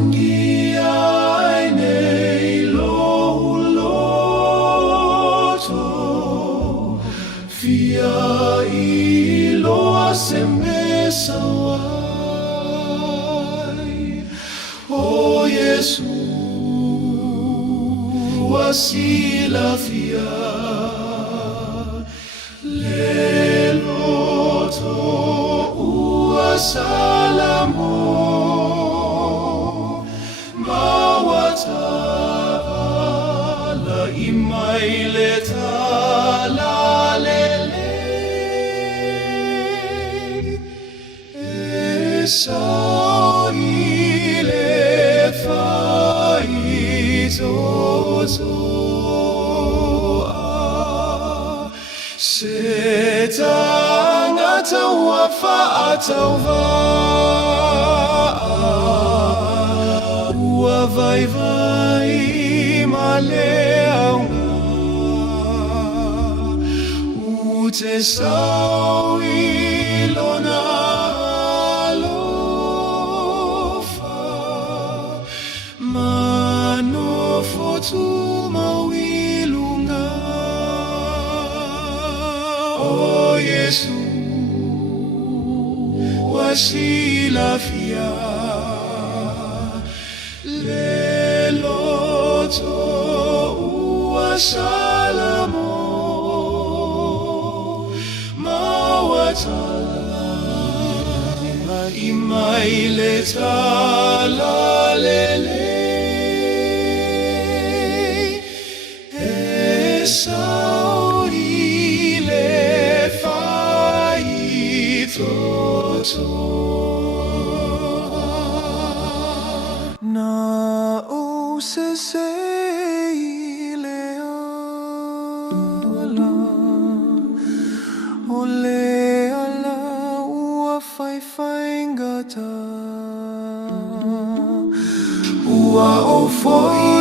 Uatangia nei lohuloto Fia iloa sembesawai O Yesu wasila fia leloto uasalamo mawatala imaileta lalele Esau ile faitozoa Setang atau wafa atau vai maleaunga ute sau ilona alofa manofotu mawilunga O Yesu wasila fia leloto uasalamo mawatala imaileta lalele Esau ile faitoto Na usese ileala Ole ala ua fai ngata Ua ofoi